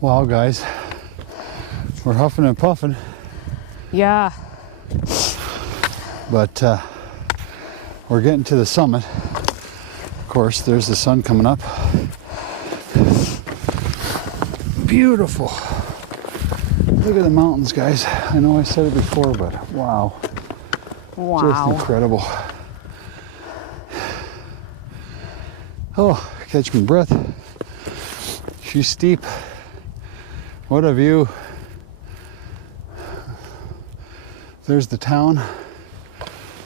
Wow, guys, we're huffing and puffing. Yeah. But we're getting to the summit. Of course, there's the sun coming up. Beautiful. Look at the mountains, guys. I know I said it before, but wow. Wow. Just incredible. Oh, catch my breath. She's steep. What a view. There's the town.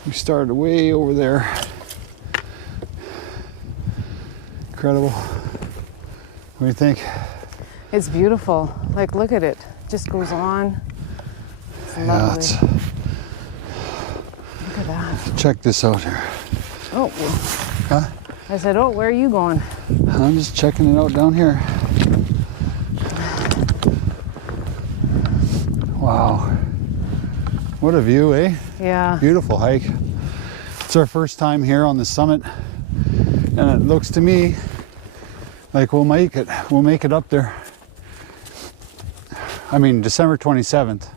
We started way over there. Incredible. What do you think? It's beautiful. Like, look at it. Just goes on. It's lovely. Yeah, it's, look at that. check this out here. Oh. Huh? I said, oh, where are you going? I'm just checking it out down here. Wow. What a view, eh? Yeah. Beautiful hike. It's our first time here on the summit, and it looks to me like we'll make it. We'll make it up there. I mean, December 27th.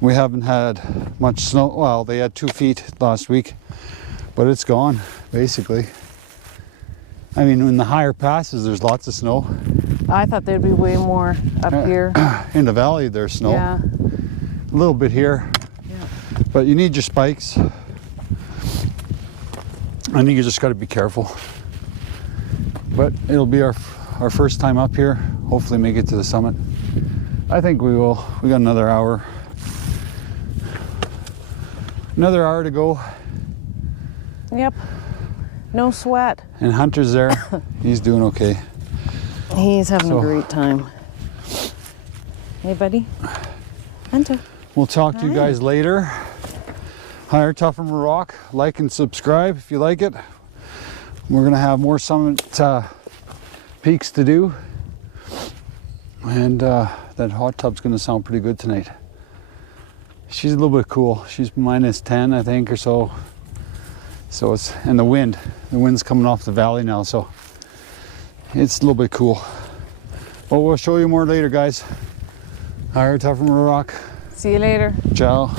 We haven't had much snow. Well, they had 2 feet last week, but it's gone, basically. I mean, in the higher passes, there's lots of snow. I thought there'd be way more up here. In the valley, there's snow. Yeah. A little bit here. Yeah. But you need your spikes. I think you just got to be careful. But it'll be our first time up here. Hopefully make it to the summit. I think we will. We got another hour. Another hour to go. Yep. No sweat. And Hunter's there. He's doing okay. He's having a great time. Hey, buddy. Hunter. We'll talk to you guys later. Higher, tougher, rock. Like and subscribe if you like it. We're gonna have more summit peaks to do, and that hot tub's gonna sound pretty good tonight. She's a little bit cool. She's -10, I think, or so. So it's, and the wind's coming off the valley now, so it's a little bit cool. But we'll show you more later, guys. Higher, tougher, rock. See you later. Ciao.